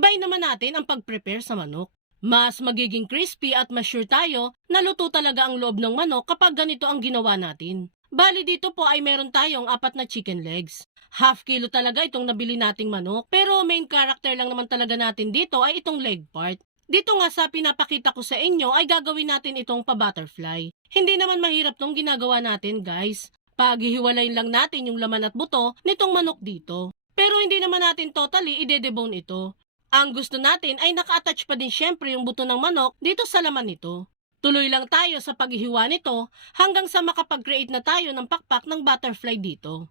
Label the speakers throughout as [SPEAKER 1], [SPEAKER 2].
[SPEAKER 1] Ibay naman natin ang pag-prepare sa manok. Mas magiging crispy at mas sure tayo na luto talaga ang loob ng manok kapag ganito ang ginawa natin. Bali dito po ay meron tayong apat na chicken legs. Half kilo talaga itong nabili nating manok pero main character lang naman talaga natin dito ay itong leg part. Dito nga sa pinapakita ko sa inyo ay gagawin natin itong pa-butterfly. Hindi naman mahirap tong ginagawa natin guys. Paghihiwalayin lang natin yung laman at buto nitong manok dito. Pero hindi naman natin totally ide-debone ito. Ang gusto natin ay naka-attach pa din syempre yung buto ng manok dito sa laman nito. Tuloy lang tayo sa paghihiwa nito hanggang sa makapag-create na tayo ng pakpak ng butterfly dito.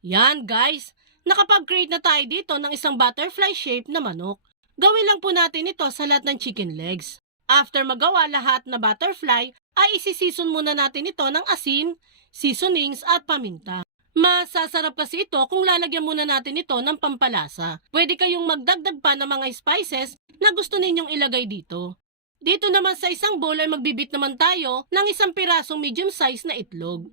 [SPEAKER 1] Yan guys, nakapag-create na tayo dito ng isang butterfly shape na manok. Gawin lang po natin ito sa lahat ng chicken legs. After magawa lahat na butterfly, ay isisison muna natin ito ng asin, seasonings at paminta. Masasarap kasi ito kung lalagyan muna natin ito ng pampalasa. Pwede kayong magdagdag pa ng mga spices na gusto ninyong ilagay dito. Dito naman sa isang bowl ay magbibit naman tayo ng isang pirasong medium size na itlog.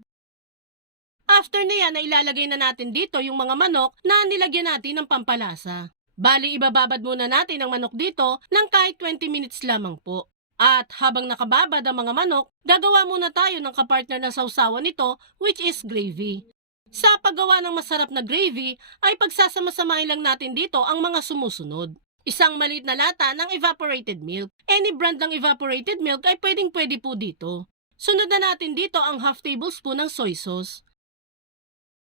[SPEAKER 1] After na yan ay ilalagay na natin dito yung mga manok na nilagyan natin ng pampalasa. Bali ibababad muna natin ang manok dito ng kahit 20 minutes lamang po. At habang nakababad ang mga manok, gagawa muna tayo ng kapartner na sausawan nito which is gravy. Sa paggawa ng masarap na gravy ay pagsasama-samahin lang natin dito ang mga sumusunod. Isang maliit na lata ng evaporated milk. Any brand ng evaporated milk ay pwedeng pwede po dito. Sunod na natin dito ang half tablespoon ng soy sauce.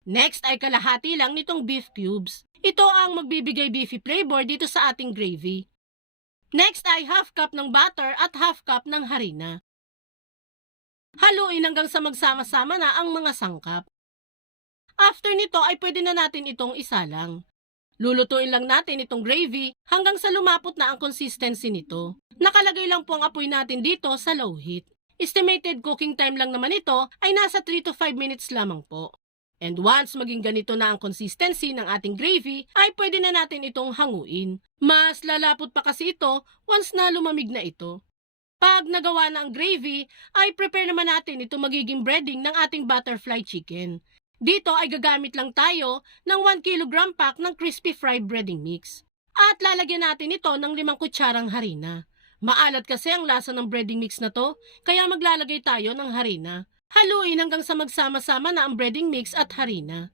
[SPEAKER 1] Next ay kalahati lang nitong beef cubes. Ito ang magbibigay beefy flavor dito sa ating gravy. Next ay half cup ng butter at half cup ng harina. Haluin hanggang sa magsama-sama na ang mga sangkap. After nito ay pwede na natin itong isalang. Lulutuin lang natin itong gravy hanggang sa lumapot na ang consistency nito. Nakalagay lang po ang apoy natin dito sa low heat. Estimated cooking time lang naman ito ay nasa 3 to 5 minutes lamang po. And once maging ganito na ang consistency ng ating gravy, ay pwede na natin itong hanguin. Mas lalapot pa kasi ito once na lumamig na ito. Pag nagawa na ang gravy, ay prepare naman natin ito magiging breading ng ating butterfly chicken. Dito ay gagamit lang tayo ng 1 kg pack ng crispy fried breading mix. At lalagyan natin ito ng 5 kutsarang harina. Maalat kasi ang lasa ng breading mix na to, kaya maglalagay tayo ng harina. Haluin hanggang sa magsama-sama na ang breading mix at harina.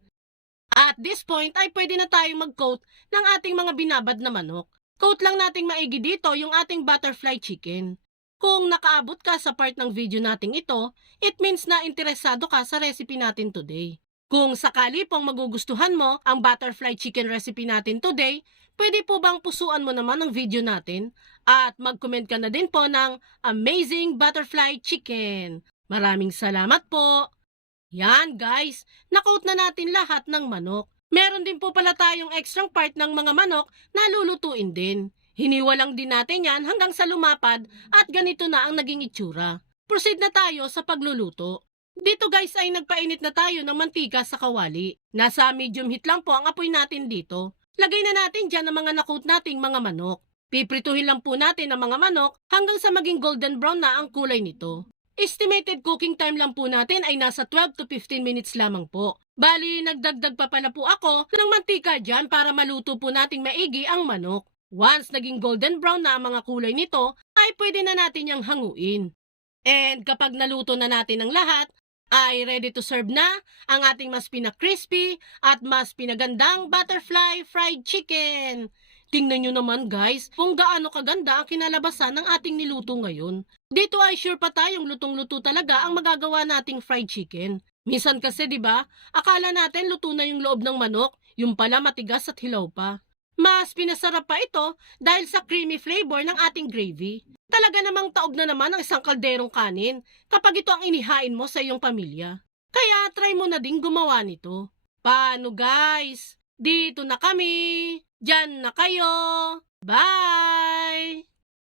[SPEAKER 1] At this point ay pwede na tayong mag-coat ng ating mga binabad na manok. Coat lang nating maigi dito yung ating butterfly chicken. Kung nakaabot ka sa part ng video nating ito, it means na interesado ka sa recipe natin today. Kung sakali pong magugustuhan mo ang butterfly chicken recipe natin today, pwede po bang pusuan mo naman ang video natin at mag-comment ka na din po ng amazing butterfly chicken. Maraming salamat po. Yan guys, nakout na natin lahat ng manok. Meron din po pala tayong extra part ng mga manok na lulutuin din. Hiniwa lang din natin yan hanggang sa lumapad at ganito na ang naging itsura. Proceed na tayo sa pagluluto. Dito guys ay nagpainit na tayo ng mantika sa kawali. Nasa medium heat lang po ang apoy natin dito. Lagay na natin dyan ang mga nakout nating mga manok. Piprituhin lang po natin ang mga manok hanggang sa maging golden brown na ang kulay nito. Estimated cooking time lang po natin ay nasa 12 to 15 minutes lamang po. Bali, nagdagdag pa pala po ako ng mantika dyan para maluto po nating maigi ang manok. Once naging golden brown na ang mga kulay nito, ay pwede na natin yang hanguin. And kapag naluto na natin ang lahat, ay ready to serve na ang ating mas pinakrispy at mas pinagandang butterfly fried chicken. Tingnan nyo naman guys kung gaano kaganda ang kinalabasan ng ating niluto ngayon. Dito ay sure pa tayong lutong-luto talaga ang magagawa nating fried chicken. Minsan kasi ba, akala natin luto na yung loob ng manok, yung pala matigas at hilaw pa. Mas pinasarap pa ito dahil sa creamy flavor ng ating gravy. Talaga namang taog na naman ang isang kalderong kanin kapag ito ang inihain mo sa iyong pamilya. Kaya try mo na din gumawa nito. Paano guys? Dito na kami! Diyan na kayo! Bye!